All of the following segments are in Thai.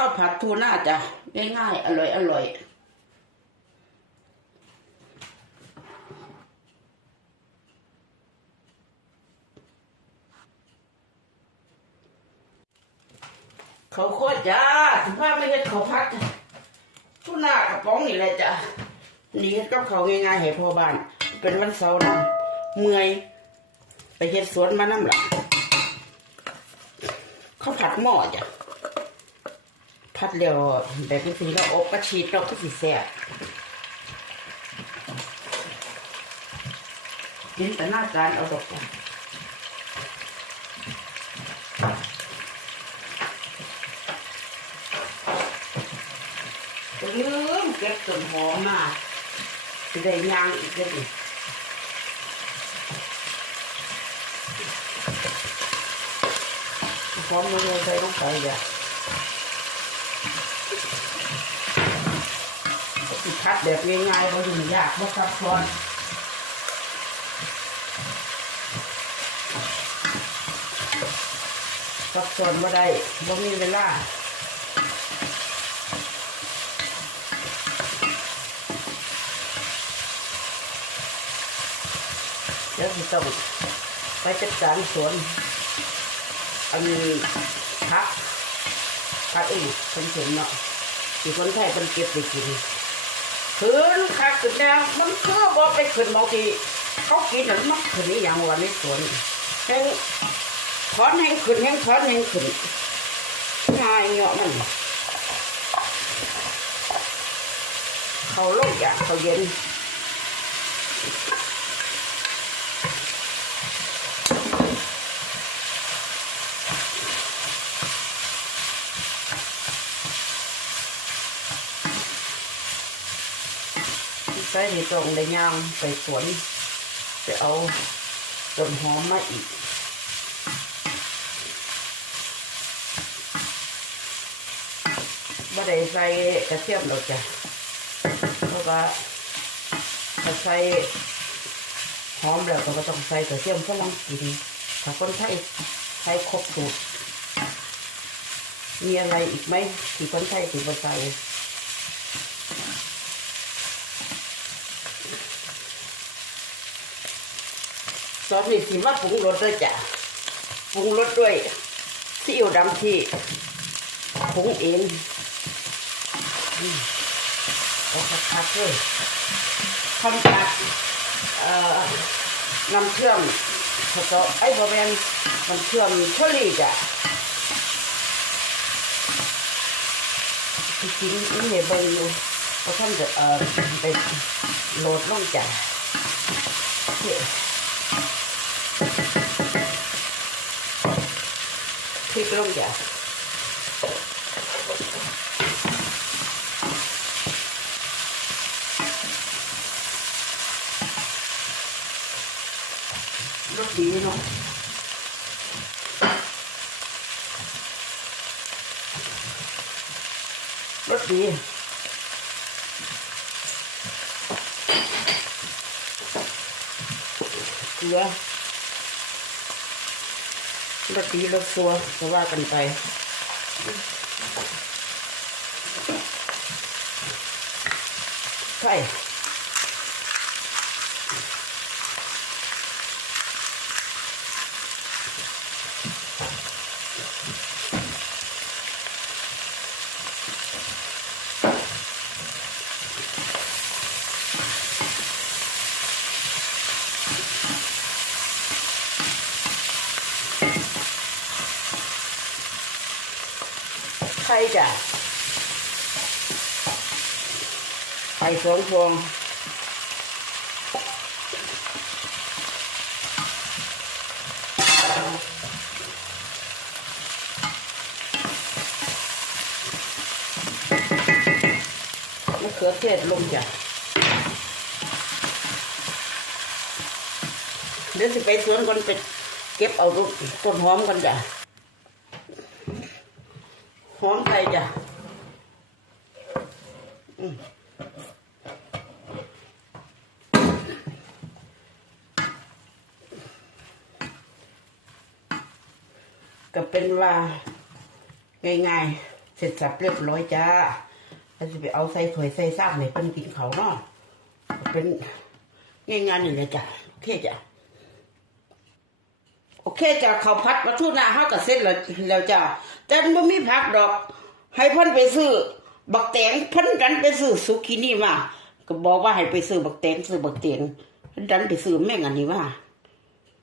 ข้าวผัดทูน่าจ้ะง่ายๆ อร่อยอร่อยเขาโคตรจ้าสุภาพไม่ใช่เขาวพัดทูน่ากระป๋องนี่แหละจ้ะนี่กับเขาง่ายๆให้พ่อบ้าน เป็นวันเสาร์นะเมื่อยไปเฮ็ดสวนมาน้ำหลังเขาวผัดหม้อจ้ะ พัดเร็วแบบนี้คือเราอบกระชีดเราก็สิแซ่บกินแต่หน้าจานเอาดอกจ้ะลืมเก็บต้นหอมมาจะได้ย่างอีกเลยหอมมันเลยใส่ลงไปจ้ะสิ คัดแบบง่ายๆบ่ยุ่งยากบ่ซับซ้อนซับซ้อนบ่ได้บ่มีเวลาเดี๋ยวต้องไปจัดการสวนอันนี้พักพักเองเป็นเข็มเนาะที่คนไทยเป็นเก็บไปกิน ขึ้นคักขึ้นแล้วมันคือบ่ไปขึ้นบางทีเขากินนั่นมันขึ้นนี่อย่างวันนี้สวนแห้งถอนแห้งขึ้นแห้งถอนแห้งขึ้นง่ายเงาะมันเขาลงอย่างเขาเย็น ใส่ในตรงในย่างไปสวนไปเอาต้นหอมมาอีกบ่ได้ใส่กระเทียมหรอกจ้ะเพราะว่าถ้าใส่หอมแล้วก็ต้องใส่กระเทียมฝรั่งกินถ้าคนไทยใช้ครบสูตรมีอะไรอีกไหมที่คนไทยที่บ่ใส่ ซอสนี่สิมาปรุงรสด้วยจ้ะปรุงรสด้วยซีอิ๊วดำที่ผงเองอืมเอาคักๆเลยทำจากน้ำเชื่อมสตอไอ้บะแมนน้ำเชื่อมเชอรี่จ้ะที่จริงนี่เหนเบอร์อยู่เพราะท่านจะเอ่อไปโหลดลงจ้ะ โอเคพริกลงจ้ะรสดีเนาะ รสดีเกลือรสดีรสซัวก็ว่ากันไปใช่ ไข่จ้ะไข่สองฟองมะเขือเทศลงจ้ะเดี๋ยวสิไปสวนก่อนไปเก็บเอาลูกต้นหอมกันจ้ะ หอมไทยจ้ะก็เป็นว่าง่ายๆ เสร็จสับเรียบร้อยจ้าเราจะไปเอาใส่ถ้วยใส่ซ้ำในเป็นกินเขาเนาะเป็นง่ายงานนี่เลยจ้ะโอเคจ้ะ โอเคจ้ะเขาพัดมาทุ่นาห้ากับเสร็จแล้วแล้วจ้ะแต่ไม่มีผักดอก ให้พ่นไปซื้อ บักแตงพ่นดันไปซื้อสุกินี่มาก็บอกว่าให้ไปซื้อบักแตงซื้อบักแตงพิ่นดันไปซื้อแม่งอันนี้มา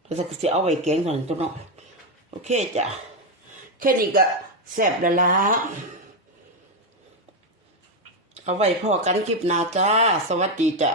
เพราะฉะนั้นจะเอาไว้แกงเท่านั้นตัวเนาะโอเคจ้ะแค่นี้ก็แซ่บแล้วละเอาไว้พอกันคลิปหน้าจ้า สวัสดีจ้ะ